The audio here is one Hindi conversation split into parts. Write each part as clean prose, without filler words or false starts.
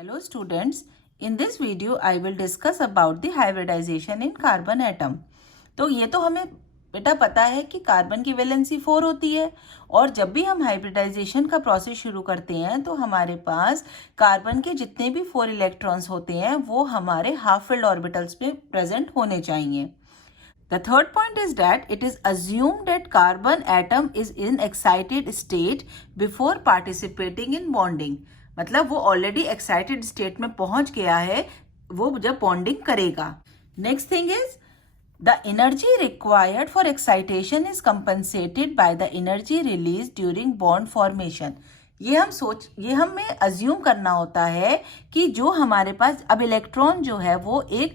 Hello students, in this video I will discuss about the hybridization in carbon atom. तो ये तो हमें बेटा पता है कि कार्बन की वैलेंसी 4 होती है और जब भी हम हाइब्रिडाइजेशन का प्रोसेस शुरू करते हैं तो हमारे पास कार्बन के जितने भी 4 इलेक्ट्रॉन्स होते हैं वो हमारे हाफ फिल्ड ऑर्बिटल्स में प्रेजेंट होने चाहिए. The third point is that it is assumed that carbon atom is in excited state before participating in bonding. मतलब वो ऑलरेडी एक्साइटेड स्टेट में पहुंच गया है वो जब बॉन्डिंग करेगा. Next thing is the energy required for excitation is compensated by the energy release during bond formation. ये हमें अज्यूम करना होता है कि जो हमारे पास अब इलेक्ट्रॉन जो है वो एक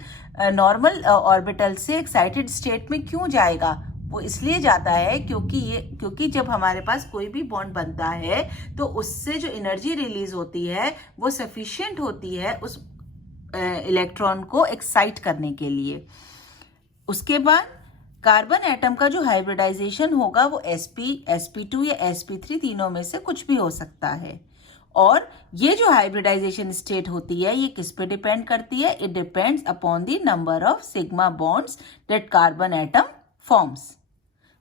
नॉर्मल ऑर्बिटल से एक्साइटेड स्टेट में क्यों जाएगा. वो इसलिए जाता है क्योंकि जब हमारे पास कोई भी बॉन्ड बनता है तो उससे जो एनर्जी रिलीज होती है वो सफिशिएंट होती है उस इलेक्ट्रॉन को एक्साइट करने के लिए. उसके बाद कार्बन एटम का जो हाइब्रिडाइजेशन होगा वो sp, sp2 या sp3 तीनों में से कुछ भी हो सकता है. और ये जो हाइब्रिडाइजेशन स्टेट होती है ये किस पे डिपेंड करती है. It depends upon the number of sigma bonds that carbon atom forms.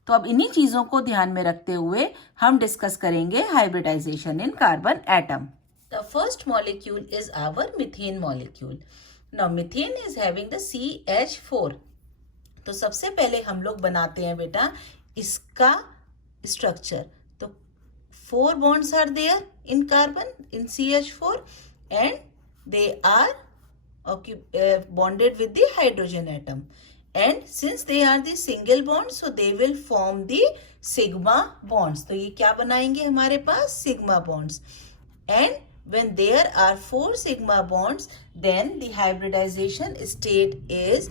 तो अब इन्हीं चीजों को ध्यान में रखते हुए हम डिस्कस करेंगे hybridization in carbon atom. The first molecule is our methane molecule. Now methane is having the CH4. तो सबसे पहले हम लोग बनाते हैं बेटा इसका स्ट्रक्चर. तो 4 bonds are there in carbon in CH4 and they are bonded with the hydrogen atom. And since they are the single bonds, so they will form the sigma bonds. तो ये क्या बनाएंगे हमारे पास sigma bonds. And when there are 4 sigma bonds, then the hybridization state is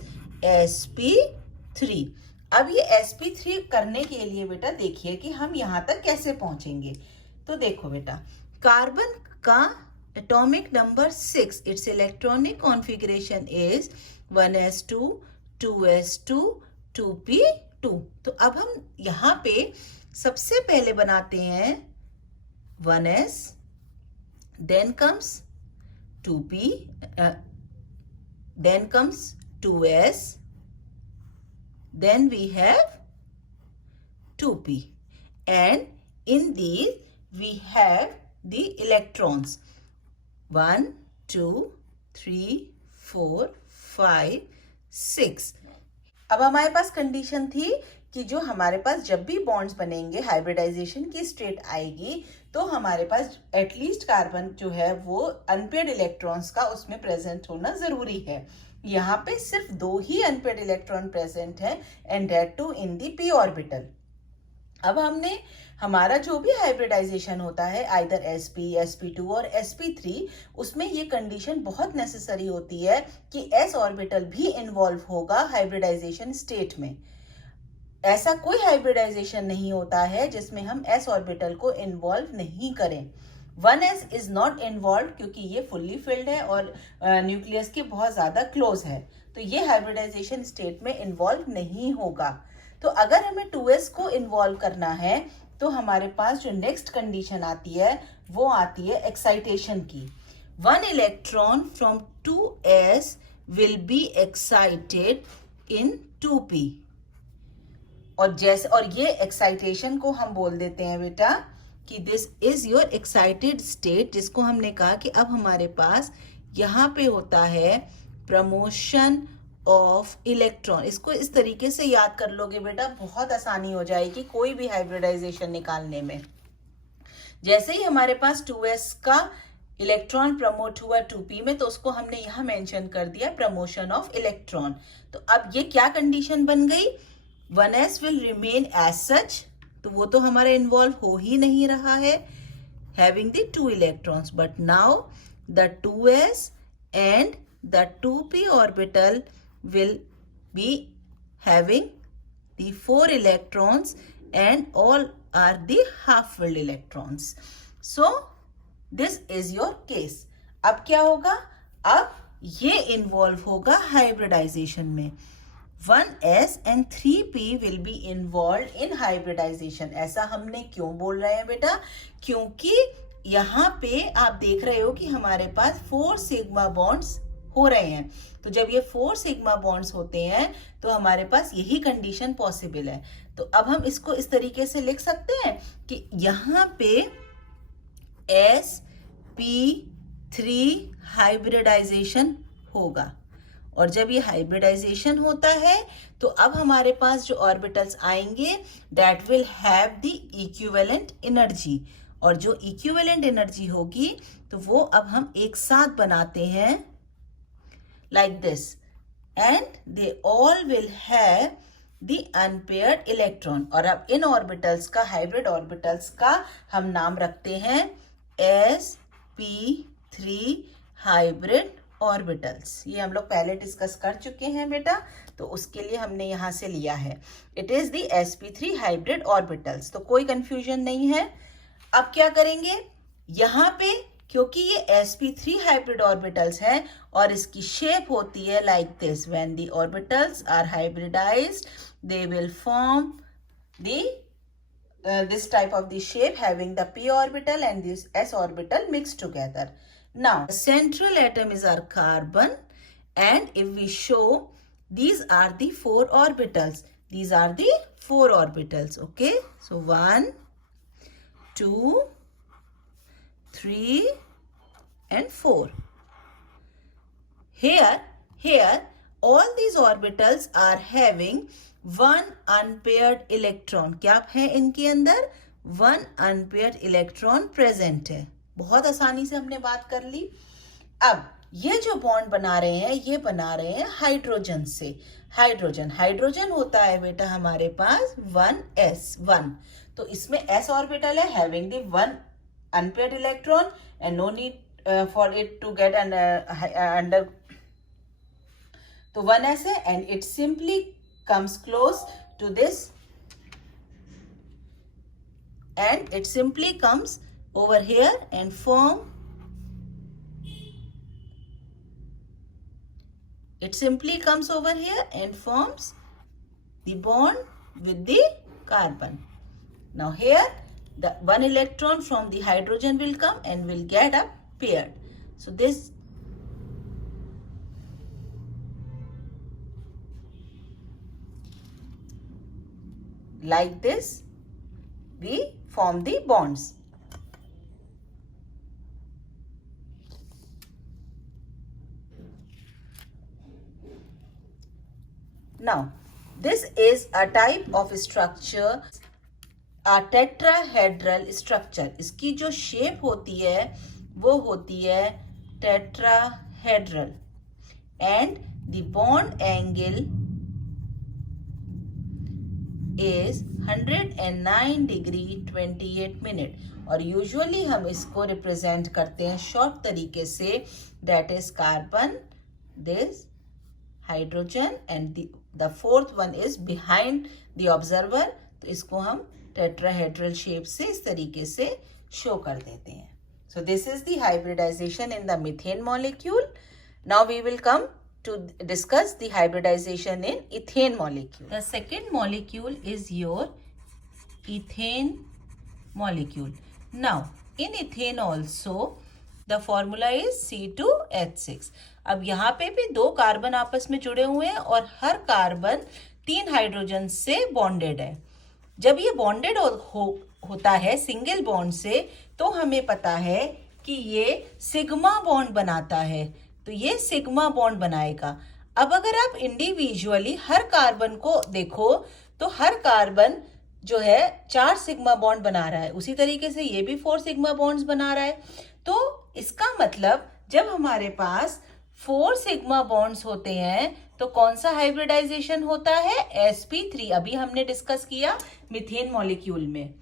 sp3. अब ये sp3 करने के लिए बेटा देखिए कि हम यहाँ तक कैसे पहुंचेंगे. तो देखो बेटा कार्बन का atomic number 6, it's electronic configuration is 1s2 2s2 2p2. तो अब हम यहाँ पे सबसे पहले बनाते हैं 1s, then comes 2p, then comes 2s, then we have 2p, and in these we have the electrons 1 2 3 4 5 6. अब हमारे पास कंडीशन थी कि जो हमारे पास जब भी बॉन्ड्स बनेंगे हाइब्रिडाइजेशन की स्टेट आएगी तो हमारे पास एटलीस्ट कार्बन जो है वो अनपेयर्ड इलेक्ट्रॉन्स का उसमें प्रेजेंट होना जरूरी है. यहाँ पे सिर्फ 2 ही अनपेयर्ड इलेक्ट्रॉन प्रेजेंट है and that two in the p orbital. अब हमने हमारा जो भी हाइब्रिडाइजेशन होता है आइदर sp, sp2 और sp3 उसमें ये कंडीशन बहुत नेसेसरी होती है कि s ऑर्बिटल भी इन्वॉल्व होगा हाइब्रिडाइजेशन स्टेट में. ऐसा कोई हाइब्रिडाइजेशन नहीं होता है जिसमें हम s ऑर्बिटल को इन्वॉल्व नहीं करें. 1s इज नॉट इन्वॉल्व क्योंकि ये फुल्ली फिल्ड है और न्यूक्लियस के बहुत ज्यादा क्लोज है तो ये हाइब्रिडाइजेशन स्टेट में इन्वॉल्व नहीं होगा. तो अगर हमें 2s को इन्वॉल्व करना है तो हमारे पास जो नेक्स्ट कंडीशन आती है वो आती है एक्साइटेशन की. 1 electron from 2s will be excited in 2p. और ये एक्साइटेशन को हम बोल देते हैं बेटा कि this is your excited state, जिसको हमने कहा कि अब हमारे पास यहाँ पे होता है प्रमोशन ऑफ इलेक्ट्रॉन. इसको इस तरीके से याद कर लोगे बेटा बहुत आसानी हो जाएगी कोई भी हाइब्रिडाइजेशन निकालने में. जैसे ही हमारे पास 2s का इलेक्ट्रॉन प्रमोट हुआ 2p में तो उसको हमने यहाँ मेंशन कर दिया प्रमोशन ऑफ इलेक्ट्रॉन. तो अब ये क्या कंडीशन बन गई. 1s will remain as such, तो वो तो हमारा इन्वॉल्व हो ही नहीं रहा है having the 2 electrons. But now the 2s and the 2p orbital will be having the 4 electrons and all are the half filled electrons. So this is your case. अब क्या होगा. अब ये इन्वॉल्व होगा हाइब्रिडाइजेशन में. 1s and 3p will be involved in hybridization. ऐसा हमने क्यों बोल रहे हैं बेटा. क्योंकि यहाँ पे आप देख रहे हो कि हमारे पास 4 सिग्मा बॉन्ड्स हो रहे हैं। तो जब ये 4 सिग्मा बॉन्ड्स होते हैं तो हमारे पास यही कंडीशन पॉसिबल है। तो अब हम इसको इस तरीके से लिख सकते हैं कि यहाँ पे sp3 हाइब्रिडाइजेशन होगा, और जब ये हाइब्रिडाइजेशन होता है तो अब हमारे पास जो ऑर्बिटल्स आएंगे that will have the equivalent energy, और जो इक्विवेलेंट एनर्जी होगी तो वो अब हम एक साथ बनाते हैं like this, and they all will have the unpaired electron. और अब इन ऑर्बिटल्स का, हाइब्रिड ऑर्बिटल्स का हम नाम रखते हैं sp3 हाइब्रिड ऑर्बिटल्स। ये हम लोग पहले डिस्कस कर चुके हैं बेटा, तो उसके लिए हमने यहां से लिया है। It is the sp3 hybrid orbitals. तो कोई कंफ्यूजन नहीं है। अब क्या करेंगे, यहाँ पे क्योंकि ये sp3 हाइब्रिड ऑर्बिटल्स है और इसकी शेप होती है like this, when the orbitals are hybridized they will form this type of the shape having the p orbital and this s orbital mixed together. Now the central atom is our carbon, and if we show, these are the 4 orbitals. These are the 4 orbitals. Okay, so 1 2 3 and 4. Here all these orbitals are having 1 unpaired electron. क्या है इनके अंदर? 1 unpaired electron present है। बहुत आसानी से हमने बात कर ली। अब ये जो बॉन्ड बना रहे हैं, ये बना रहे हैं हाइड्रोजन से। हाइड्रोजन होता है बेटा हमारे पास 1s1। तो इसमें s ऑर्बिटल है having the 1 unpaired electron and no need for it to get under, तो 1s है and it simply comes close to this, and it simply comes over here and forms the bond with the carbon. Now here the 1 electron from the hydrogen will come and will get up paired. So this like this we form the bonds. Now this is a type of structure, a tetrahedral structure. इसकी जो शेप होती है वो होती है tetrahedral, and the bond angle is 109 degree 28 minute, और यूजुअली हम इसको रिप्रेजेंट करते हैं शॉर्ट तरीके से, that is carbon, this hydrogen and the fourth one is behind the observer. तो इसको हम टेट्राहेड्रल शेप से इस तरीके से शो कर देते हैं। So this is the hybridization in the methane molecule. Now we will come to discuss the hybridization in ethane molecule. The second molecule is your ethane molecule. Now in ethane also the formula is C2H6. अब यहाँ पे भी 2 कार्बन आपस में जुड़े हुए हैं और हर कार्बन 3 हाइड्रोजन से बॉन्डेड है। जब ये बॉन्डेड होता है सिंगल बॉन्ड से, तो हमें पता है कि ये सिग्मा बॉन्ड बनाता है, तो ये सिग्मा बॉन्ड बनाएगा। अब अगर आप इंडिविजुअली हर कार्बन को देखो तो हर कार्बन जो है 4 सिग्मा बॉन्ड बना रहा है, उसी तरीके से ये भी 4 सिग्मा बॉन्ड्स बना रहा है। तो इसका मतलब जब हमारे पास 4 सिग्मा बॉन्ड्स होते हैं तो कौन सा हाइब्रिडाइजेशन होता है? sp3। अभी हमने डिस्कस किया मीथेन मॉलिक्यूल में।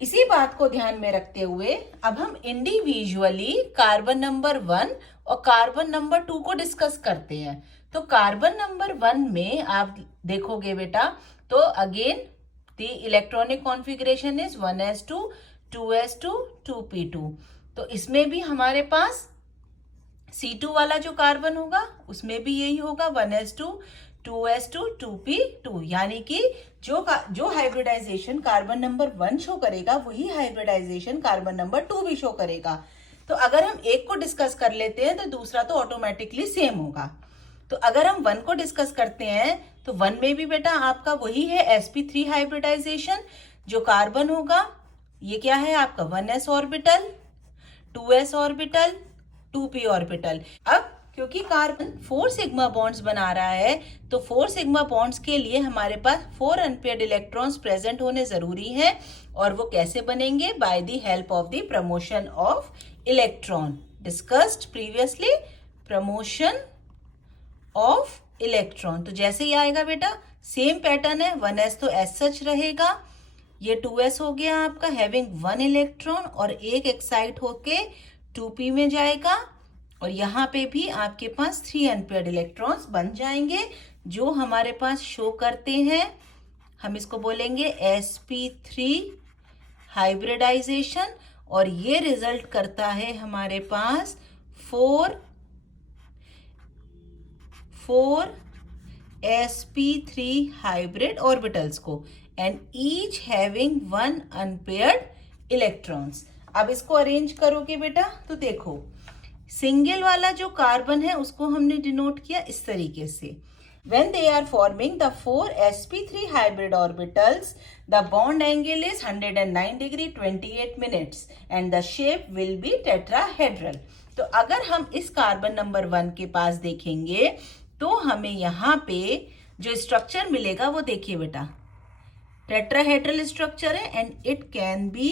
इसी बात को ध्यान में रखते हुए अब हम इंडिविजुअली कार्बन नंबर 1 और कार्बन नंबर 2 को डिस्कस करते हैं। तो कार्बन नंबर 1 में आप देखोगे बेटा, तो again the electronic configuration is 1s2 2s2 2p2। तो इसमें भी हमारे पास C2 वाला जो कार्बन होगा उसमें भी यही होगा 1s2 2s2 2p2, यानी कि जो हाइब्रिडाइजेशन कार्बन नंबर 1 शो करेगा वही हाइब्रिडाइजेशन कार्बन नंबर 2 भी शो करेगा। तो अगर हम एक को डिस्कस कर लेते हैं तो दूसरा तो ऑटोमेटिकली सेम होगा। तो अगर हम 1 को डिस्कस करते हैं तो 1 में भी बेटा आपका वही है sp3 हाइब्रिडाइजेशन। जो कार्बन होगा ये क्या है आपका 1s orbital, 2s orbital, 2p orbital. अब क्योंकि कार्बन 4 सिग्मा बॉन्ड्स बना रहा है तो 4 सिग्मा बॉन्ड्स के लिए हमारे पास 4 अनपेयर्ड इलेक्ट्रॉन्स प्रेजेंट होने जरूरी है। और वो कैसे बनेंगे? By the help of the promotion of electron discussed previously, promotion of electron. तो जैसे ही आएगा बेटा सेम पैटर्न है, 1s तो एस सच रहेगा, ये 2s हो गया आपका हैविंग 1 इलेक्ट्रॉन और एक एक्साइट होके 2p में जाएगा। और यहाँ पे भी आपके पास 3 अनपेयर्ड इलेक्ट्रॉन्स बन जाएंगे जो हमारे पास शो करते हैं, हम इसको बोलेंगे sp3 हाइब्रिडाइजेशन। और ये रिजल्ट करता है हमारे पास 4 sp3 हाइब्रिड ऑर्बिटल्स को and each having 1 unpaired electrons. अब इसको अरेंज करोगे बेटा तो देखो सिंगल वाला जो कार्बन है उसको हमने डिनोट किया इस तरीके से। When they are forming the 4 sp3 hybrid orbitals, the bond angle is 109 degree 28 minutes and the shape will be tetrahedral। तो अगर हम इस कार्बन नंबर 1 के पास देखेंगे तो हमें यहाँ पे जो स्ट्रक्चर मिलेगा वो देखिए बेटा टेट्राहेड्रल स्ट्रक्चर है and it can be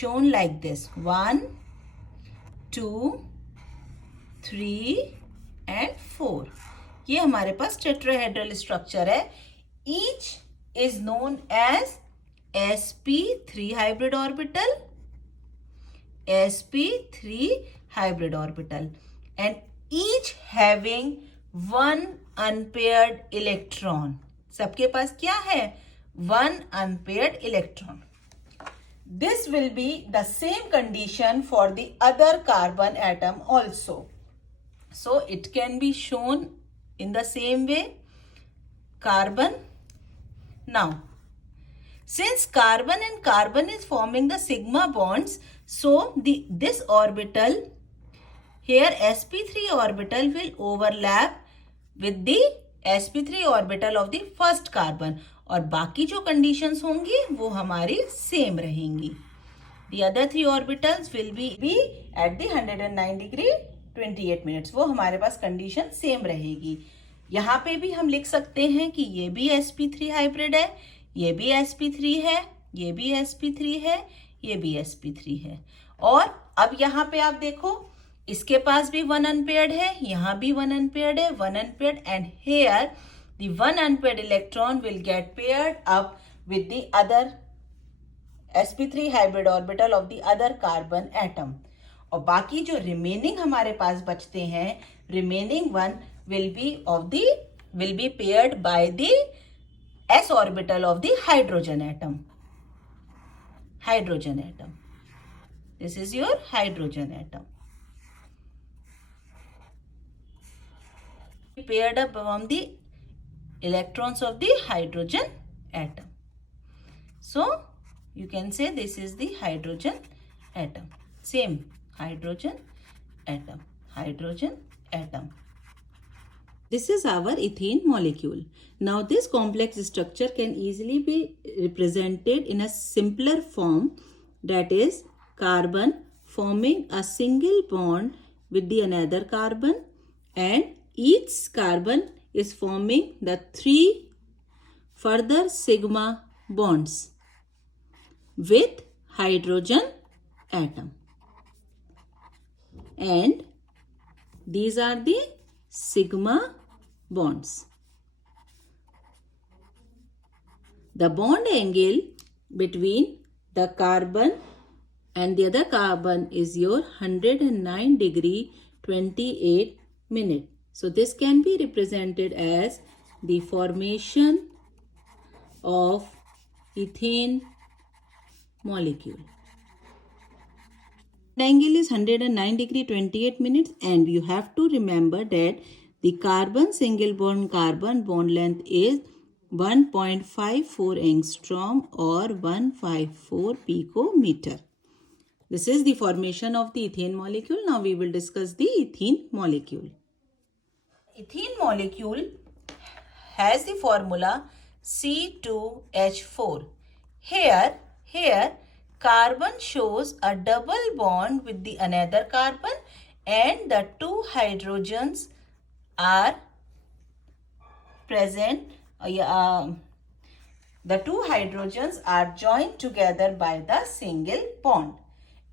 shown like this 1 2 3 and 4। ये हमारे पास टेट्राहेड्रल स्ट्रक्चर है। Each is known as sp3 hybrid orbital, sp3 hybrid orbital and each having 1 unpaired electron. सबके पास क्या है? 1 unpaired electron. This will be the same condition for the other carbon atom also. So it can be shown in the same way. Carbon. Now, since carbon and carbon is forming the sigma bonds, so this orbital here sp3 orbital will overlap with the sp3 orbital of the first carbon और बाकी जो conditions होंगी वो हमारी same रहेंगी। The other 3 orbitals will be at the 109 degree 28 minutes। वो हमारे पास कंडीशन सेम रहेगी। यहाँ पे भी हम लिख सकते हैं कि ये भी sp3 हाइब्रिड है, ये भी sp3 है, ये भी sp3 है, ये भी sp3 है। और अब यहाँ पे आप देखो इसके पास भी 1 अनपेयर्ड है, यहाँ भी 1 अनपेयर्ड है, 1 unpaired and here the 1 unpaired electron will get paired up with the other sp3 hybrid orbital of the other carbon atom। और बाकी जो रिमेनिंग हमारे पास बचते हैं remaining 1 will be paired by the s orbital of the hydrogen atom। hydrogen atom, this is your hydrogen atom paired up from the electrons of the hydrogen atom। So you can say this is the hydrogen atom, same hydrogen atom, hydrogen atom। This is our ethane molecule। Now this complex structure can easily be represented in a simpler form, that is carbon forming a single bond with the another carbon and each carbon is forming the 3 further sigma bonds with hydrogen atom and these are the sigma bonds। The bond angle between the carbon and the other carbon is your 109 degree 28 minute। So this can be represented as the formation of ethane molecule। The angle is 109 degree 28 minutes and you have to remember that the carbon single bond carbon bond length is 1.54 angstrom और 154 picometer. This is the formation of the ethane molecule. Now we will discuss the ethene molecule. Ethene molecule has the formula C2H4. Here carbon shows a double bond with the another carbon and the two hydrogens are present. The two hydrogens are joined together by the single bond,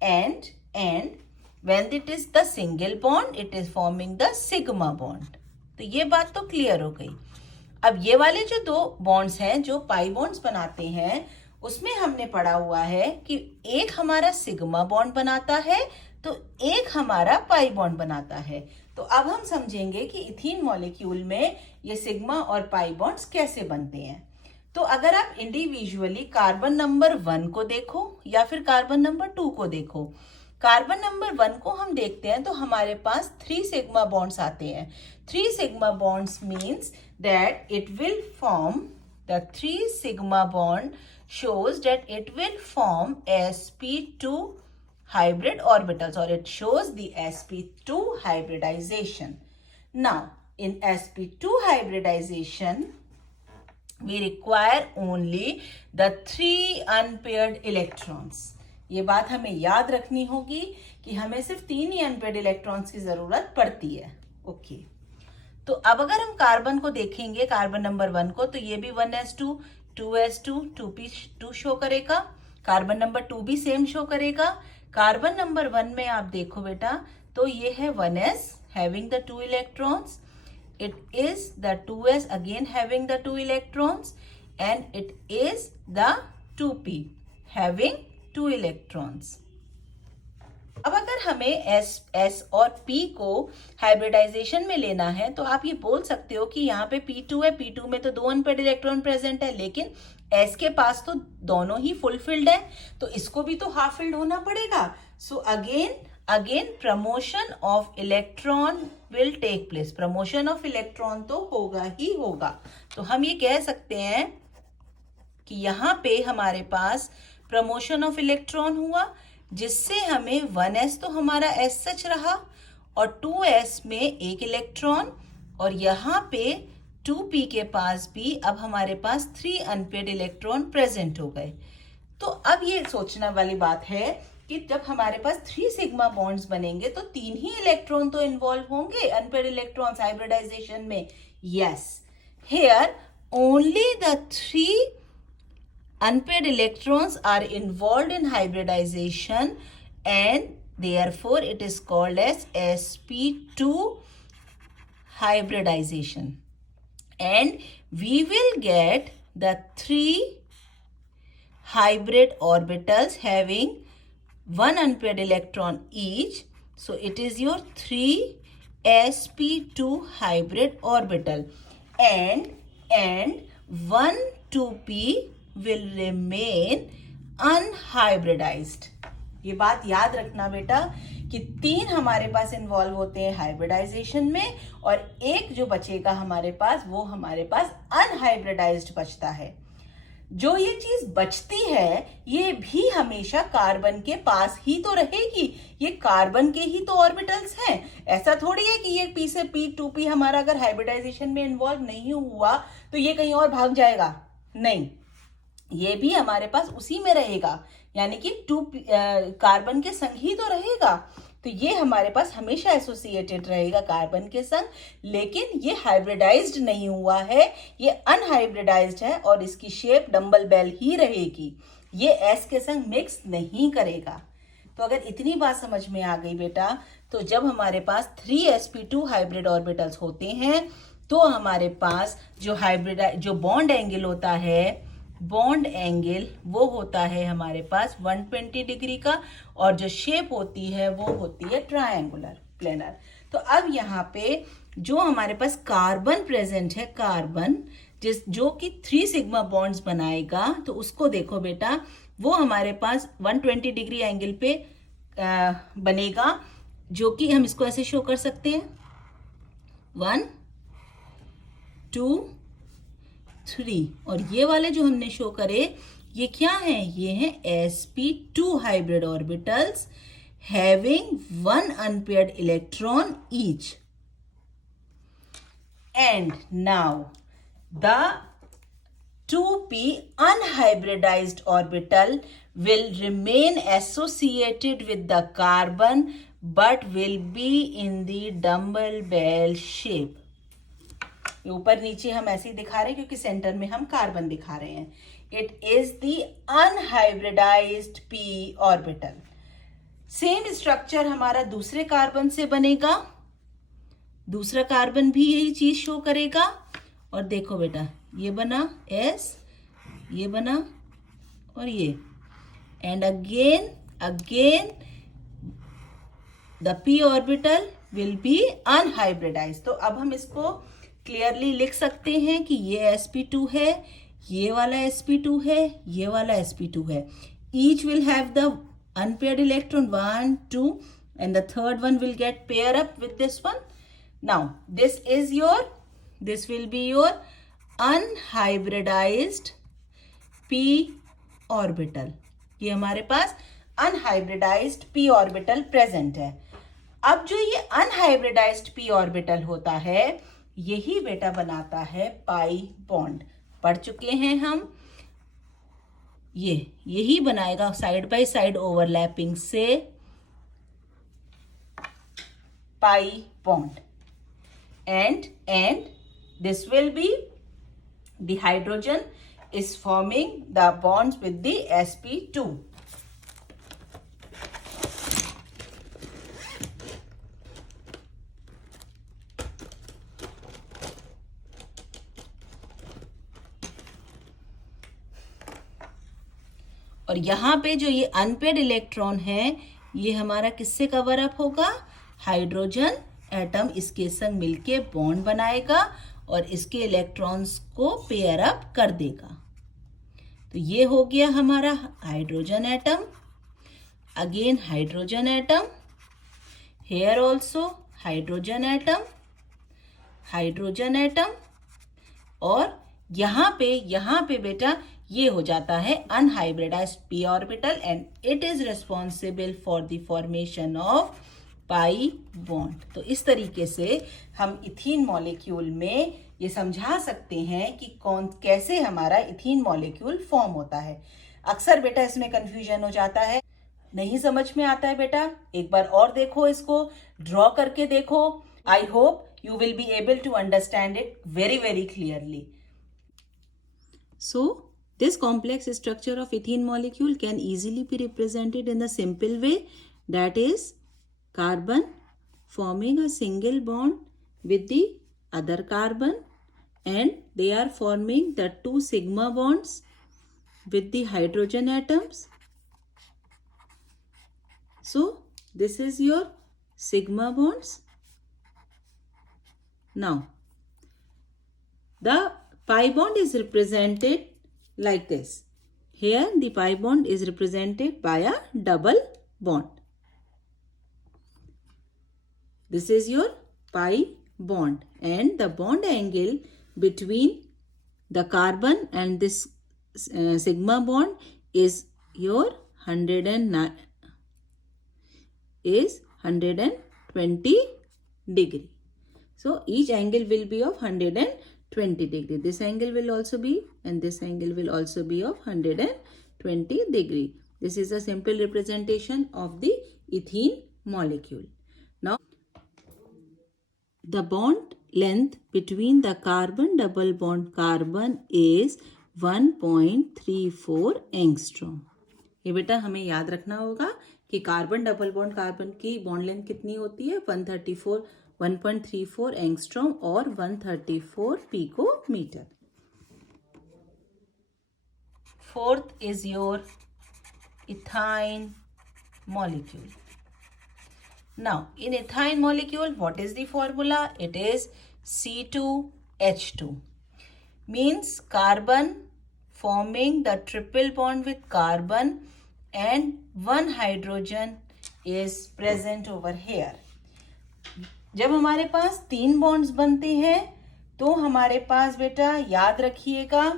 and when it is the single bond, it is forming the sigma bond. तो ये बात तो क्लियर हो गई. अब ये वाले जो दो बॉन्ड्स हैं जो पाई बॉन्ड्स बनाते हैं, उसमें हमने पढ़ा हुआ है कि एक हमारा सिग्मा बॉन्ड बनाता है तो एक हमारा पाई बॉन्ड बनाता है. तो अब हम समझेंगे कि इथीन मॉलिक्यूल में ये सिग्मा और पाई बॉन्ड्स कैसे बनते हैं. तो अगर आप इंडिविजुअली कार्बन नंबर 1 को देखो या फिर कार्बन नंबर 2 को देखो. कार्बन नंबर 1 को हम देखते हैं तो हमारे पास 3 सिग्मा बॉन्ड्स आते हैं. 3 sigma bonds means that it will form the 3 sigma bond shows that it will form sp2 hybrid orbitals, or it shows the sp2 hybridization. Now in sp2 hybridization we require only the 3 unpaired electrons. ये बात हमें याद रखनी होगी कि हमें सिर्फ 3 ही अनपेयर्ड इलेक्ट्रॉन्स की जरूरत पड़ती है. ओके, तो अब अगर हम कार्बन को देखेंगे, कार्बन नंबर 1 को, तो ये भी 1s2 2s2 2p2 शो करेगा. कार्बन नंबर 2 भी सेम शो करेगा. कार्बन नंबर 1 में आप देखो बेटा, तो ये है 1s having the 2 electrons. It is the 2s again having the 2 electrons, and it is the 2p having 2 electrons. अब अगर हमें S और P को हाइब्रिडाइजेशन में लेना है तो आप ये बोल सकते हो कि यहाँ पे P2 है, P2 में तो 2 अनपेयर्ड इलेक्ट्रॉन प्रेजेंट है, लेकिन S के पास तो दोनों ही फुलफिल्ड है, तो इसको भी तो हाफ फिल्ड होना पड़ेगा. So again promotion of electron will take place. Promotion of electron तो होगा ही होगा. तो हम ये कह सकते हैं कि यहाँ पे हमारे पास प्रमोशन ऑफ इलेक्ट्रॉन हुआ, जिससे हमें 1s तो हमारा एस सच रहा और 2s में एक इलेक्ट्रॉन, और यहाँ पे 2p के पास भी अब हमारे पास 3 अनपेयर्ड इलेक्ट्रॉन प्रेजेंट हो गए. तो अब ये सोचने वाली बात है कि जब हमारे पास 3 सिग्मा बॉन्ड्स बनेंगे तो 3 ही इलेक्ट्रॉन तो इन्वॉल्व होंगे अनपेयर्ड इलेक्ट्रॉन्स हाइब्रिडाइजेशन में. Yes, here only the 3 unpaired electrons are involved in hybridization, and therefore it is called as sp2 hybridization, and we will get the 3 hybrid orbitals having 1 unpaired electron each. So it is your 3 sp2 hybrid orbital, and 1 2p will remain unhybridized. ये बात याद रखना बेटा कि 3 हमारे पास इन्वॉल्व होते हैं हाइब्रिडाइजेशन में, और एक जो बचेगा हमारे पास, वो हमारे पास अनहाइब्रिडाइज्ड बचता है. जो ये चीज बचती है ये भी हमेशा कार्बन के पास ही तो रहेगी. ये कार्बन के ही तो ऑर्बिटल्स हैं. ऐसा थोड़ी है कि ये p से p 2p हमारा अगर हाइब्रिडाइजेशन में इन्वॉल्व नहीं हुआ तो ये कहीं और भाग जाएगा. नहीं, ये भी हमारे पास उसी में रहेगा, यानी कि 2 कार्बन के संग ही तो रहेगा. तो ये हमारे पास हमेशा एसोसिएटेड रहेगा कार्बन के संग, लेकिन ये हाइब्रिडाइज्ड नहीं हुआ है, ये अनहाइब्रिडाइज्ड है और इसकी शेप डंबल बेल ही रहेगी. ये एस के संग मिक्स नहीं करेगा. तो अगर इतनी बात समझ में आ गई बेटा, तो जब हमारे पास 3sp2 हाइब्रिड ऑर्बिटल्स होते हैं तो हमारे पास जो बॉन्ड एंगल होता है, बॉन्ड एंगल वो होता है हमारे पास 120 डिग्री का, और जो शेप होती है वो होती है ट्रायंगुलर प्लेनर. तो अब यहाँ पे जो हमारे पास कार्बन प्रेजेंट है, कार्बन जो कि 3 सिग्मा बॉन्ड्स बनाएगा, तो उसको देखो बेटा, वो हमारे पास 120 डिग्री एंगल पे बनेगा, जो कि हम इसको ऐसे शो कर सकते हैं 1 2 3 और ये वाले जो हमने शो करे ये क्या है, ये है sp2 hybrid orbitals having 1 unpaired electron each. And now the 2p unhybridized orbital will remain associated with the carbon but will be in the dumbbell shape. ऊपर नीचे हम ऐसे ही दिखा रहे हैं क्योंकि सेंटर में हम कार्बन दिखा रहे हैं. It is the unhybridized p orbital. Same structure हमारा दूसरे कार्बन से बनेगा, दूसरा कार्बन भी यही चीज शो करेगा. और देखो बेटा ये बना S, ये बना और ये, and again the p orbital will be unhybridised. तो अब हम इसको क्लियरली लिख सकते हैं कि ये sp2 है, ये वाला sp2 है, ये वाला sp2 है. Each will have the unpaired electron 1 2 and the third one will get pair up with this one. Now this will be your unhybridized p orbital. ये हमारे पास unhybridized p orbital present है. अब जो ये unhybridized p orbital होता है यही बेटा बनाता है pi bond. पढ़ चुके हैं हम, यही बनाएगा साइड बाय साइड ओवरलैपिंग से pi bond. And this will be the hydrogen is forming the bonds with the sp2. और यहाँ पे जो ये अनपेड इलेक्ट्रॉन है ये हमारा किससे कवर अप होगा, हाइड्रोजन एटम इसके संग मिलके बॉन्ड बनाएगा और इसके इलेक्ट्रॉन्स को पेयर अप कर देगा. तो ये हो गया हमारा hydrogen atom, again hydrogen atom, here also hydrogen atom, और यहाँ पे बेटा ये हो जाता है unhybridized p orbital and it is responsible for the formation of pi bond. तो इस तरीके से हम इथीन मॉलिक्यूल में ये समझा सकते हैं कि कैसे हमारा इथीन मॉलिक्यूल फॉर्म होता है. अक्सर बेटा इसमें कंफ्यूजन हो जाता है, नहीं समझ में आता है बेटा. एक बार और देखो, इसको ड्रॉ करके देखो. I hope you will be able to understand it very, very clearly. So, this complex structure of ethene molecule can easily be represented in the simple way, that is carbon forming a single bond with the other carbon, and they are forming the two sigma bonds with the hydrogen atoms. So, this is your sigma bonds. Now, the pi bond is represented like this. Here the pi bond is represented by a double bond. This is your pi bond, and the bond angle between the carbon and this sigma bond is your 120 degree. So each angle will be of 120 degree. This angle will also be, and this angle will also be of 120 degree. This is a simple representation of the ethene molecule. Now, the bond length between the carbon double bond carbon is 1.34 angstrom. ये बेटा हमें याद रखना होगा कि कार्बन डबल बॉन्ड कार्बन की बॉन्ड लेंथ कितनी होती है, 1.34 एंगस्ट्रॉम और 134 picometre. Fourth is your ethyne molecule. Now, in ethyne molecule, what is the formula? It is C2H2. Means carbon forming the triple bond with carbon and one hydrogen is present over here. जब हमारे पास तीन बॉन्ड्स बनते हैं तो हमारे पास बेटा याद रखिएगा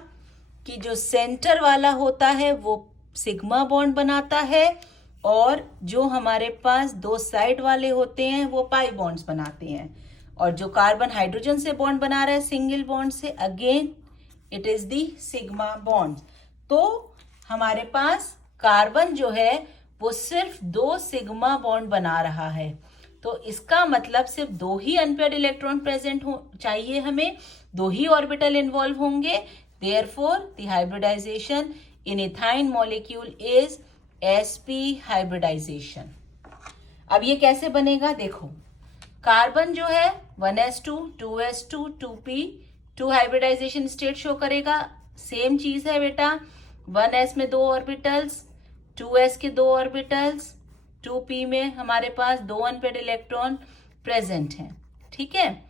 कि जो सेंटर वाला होता है वो सिग्मा बॉन्ड बनाता है, और जो हमारे पास दो साइड वाले होते हैं वो पाई बॉन्ड्स बनाते हैं। और जो कार्बन हाइड्रोजन से बॉन्ड बना रहा है सिंगल बॉन्ड से, again it is the sigma bond. तो हमारे पास कार्बन जो है वो सिर्फ दो सिग्मा बॉन्ड बना रहा है। तो इसका मतलब सिर्फ दो ही अनपेयर्ड इलेक्ट्रॉन प्रेजेंट हो चाहिए हमें, दो ही ऑर्बिटल इन्वॉल्व होंगे। Therefore the hybridization in ethyne molecule is sp hybridization. अब ये कैसे बनेगा देखो, कार्बन जो है 1s2 2s2 2p 2 hybridization state show करेगा। सेम चीज है बेटा, 1s में दो ऑर्बिटल्स, 2s के दो ऑर्बिटल्स, 2p में हमारे पास दो अनपेयर्ड इलेक्ट्रॉन प्रेजेंट हैं। ठीक है,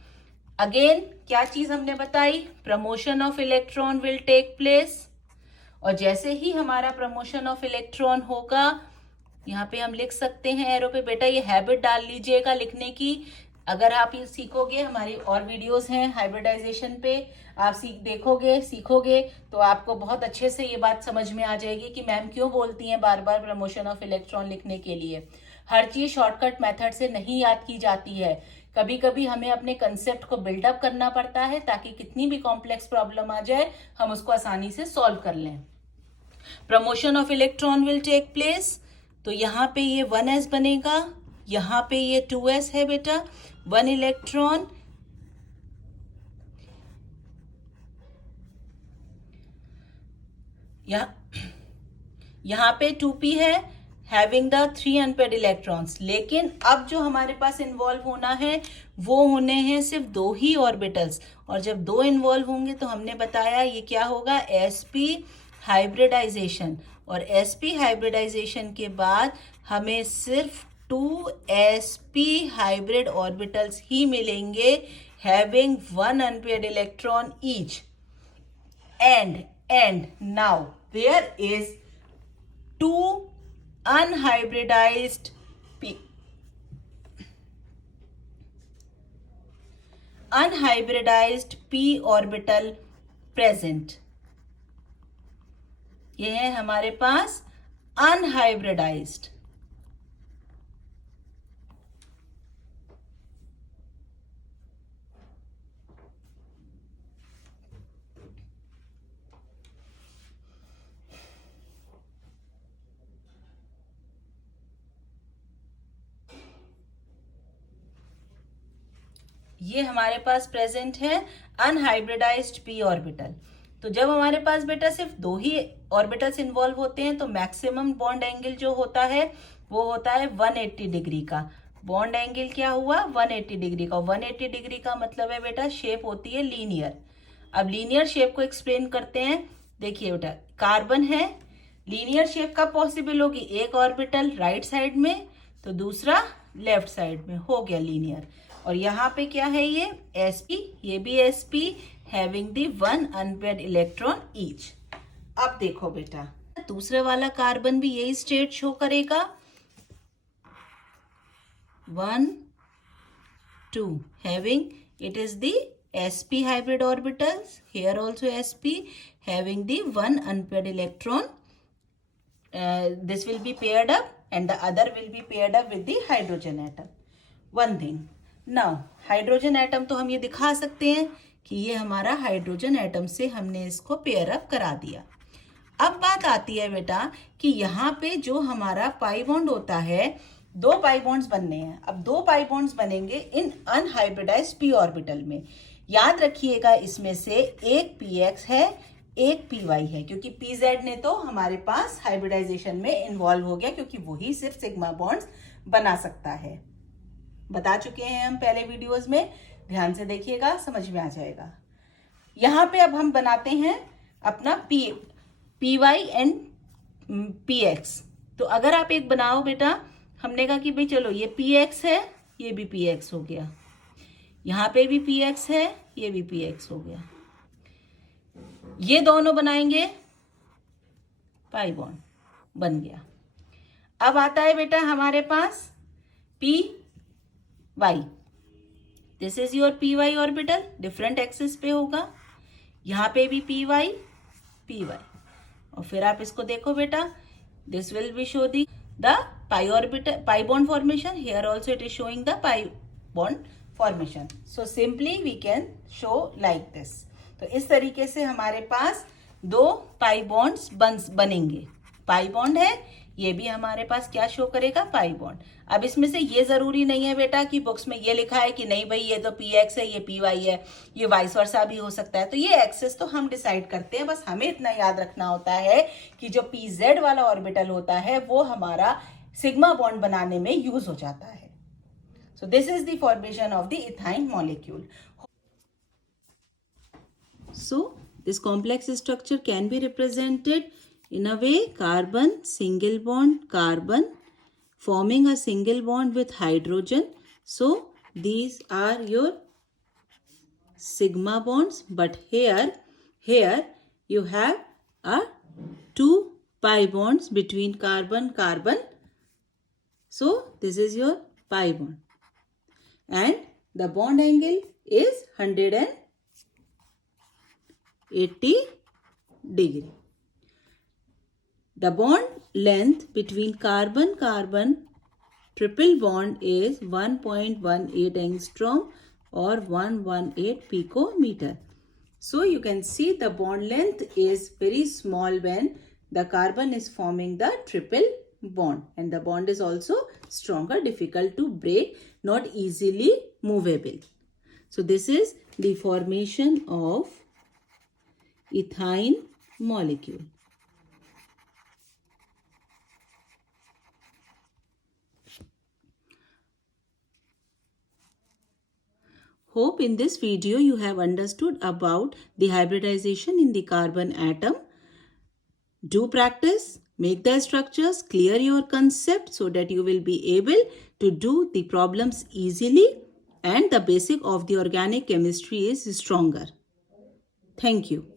अगेन क्या चीज हमने बताई, promotion of electron will take place. और जैसे ही हमारा प्रमोशन ऑफ इलेक्ट्रॉन होगा, यहाँ पे हम लिख सकते हैं एरो पे, बेटा ये हैबिट डाल लीजिएगा लिखने की। अगर आप ये सीखोगे, हमारी और वीडियोस हैं हाइब्रिडाइजेशन पे, आप सीखोगे तो आपको बहुत अच्छे से ये बात समझ में आ जाएगी कि मैम क्यों बोलती हैं बार बार प्रमोशन ऑफ इलेक्ट्रॉन लिखने के लिए। हर चीज शॉर्टकट मेथड से नहीं याद की जाती है, कभी कभी हमें अपने कंसेप्ट को बिल्डअप करना पड़ता है ताकि कितनी भी कॉम्प्लेक्स प्रॉब्लम आ जाए हम उसको आसानी से सॉल्व कर लें। Promotion of electron will take place, तो यहाँ पे ये 1s बनेगा, यहाँ पे ये 2s है बेटा, 1 इलेक्ट्रॉन, यहाँ पे 2p है हैविंग द 3 अनपेयर्ड इलेक्ट्रॉन्स। लेकिन अब जो हमारे पास इन्वॉल्व होना है वो होने हैं सिर्फ दो ही ऑर्बिटल्स, और जब दो इन्वॉल्व होंगे तो हमने बताया ये क्या होगा, sp हाइब्रिडाइजेशन। और sp हाइब्रिडाइजेशन के बाद हमें सिर्फ 2sp हाइब्रिड ऑर्बिटल्स ही मिलेंगे having 1 unpaired electron each. And now there is 2 unhybridized p orbital present। ये है हमारे पास अनहाइब्रिडाइज्ड। ये हमारे पास प्रेजेंट है अनहाइब्रिडाइज्ड p ऑर्बिटल। तो जब हमारे पास बेटा सिर्फ दो ही ऑर्बिटल्स इन्वॉल्व होते हैं तो मैक्सिमम बॉन्ड एंगल जो होता है वो होता है 180 डिग्री का। बॉन्ड एंगल क्या हुआ, 180 डिग्री का। 180 डिग्री का मतलब है बेटा शेप होती है लीनियर। अब लीनियर शेप को एक्सप्लेन करते हैं। देखिए बेटा, कार्बन है, लीनियर शेप का पॉसिबल होगी, एक ऑर्बिटल राइट साइड में तो दूसरा लेफ्ट साइड में, हो गया लीनियर। और यहाँ पे क्या है, ये sp, ये भी sp having the 1 unpaired electron each. अब देखो बेटा, दूसरे वाला कार्बन भी यही स्टेट शो करेगा, 1 2 having, it is the sp hybrid orbitals, here also sp having the 1 unpaired electron, this will be paired up and the other will be paired up with the hydrogen atom. One thing, now hydrogen atom तो हम ये दिखा सकते हैं कि ये हमारा हाइड्रोजन एटम से हमने इसको पेयर अप करा दिया। अब बात आती है बेटा कि यहाँ पे जो हमारा पाई बॉन्ड होता है, दो पाई बॉन्ड्स बनने हैं। अब दो पाई बॉन्ड्स बनेंगे इन अनहाइब्रिडाइज्ड p ऑर्बिटल में। याद रखिएगा इसमें से एक px है, एक py है, क्योंकि pz ने तो हमारे पास हाइब्रिडाइजेशन में इन्वॉल्व हो गया, क्योंकि वही सिर्फ सिग्मा बॉन्ड्स बना सकता है। बता चुके हैं हम पहले वीडियोस में, ध्यान से देखिएगा समझ में आ जाएगा। यहाँ पे अब हम बनाते हैं अपना py एंड px। तो अगर आप एक बनाओ बेटा, हमने कहा कि भाई चलो ये px है, ये भी px हो गया, यहाँ पे भी px है, ये भी px हो गया, ये दोनों बनाएंगे पाई बॉन्ड, बन गया। अब आता है बेटा हमारे पास py। This is your P Y orbital, different axis पे होगा, यहाँ पे भी पी वाई, और फिर आप इसको देखो बेटा, this will be show the the pi orbital, pi bond formation, here also it is showing the pi bond formation. So simply we can show like this. तो इस तरीके से हमारे पास दो पाई बॉन्ड्स बनेंगे. पाई बॉन्ड है, ये भी हमारे पास क्या शो करेगा, पाई बॉन्ड. अब इसमें से ये जरूरी नहीं है बेटा कि बुक्स में ये लिखा है कि नहीं भाई ये तो पी एक्स है, ये पी वाई है, ये वाइस वर्सा भी हो सकता है. तो ये एक्सेस तो हम डिसाइड करते हैं, बस हमें इतना याद रखना होता है कि जो पी जेड वाला ऑर्बिटल होता है वो हमारा सिग्मा बॉन्ड बनाने में यूज हो जाता है. सो this is the formation of the ethyne molecule. So this complex structure can be represented in a way: carbon, single bond, carbon forming a single bond with hydrogen. So these are your sigma bonds, but here you have a two pi bonds between carbon. So this is your pi bond, and the bond angle is 180 degree. The bond length between carbon triple bond is 1.18 angstrom or 118 picometer. So you can see the bond length is very small when the carbon is forming the triple bond, and the bond is also stronger, difficult to break, not easily movable. So this is the formation of ethine molecule. Hope in this video you have understood about the hybridization in the carbon atom. Do practice, make the structures, clear your concept so that you will be able to do the problems easily, and the basic of the organic chemistry is stronger. Thank you.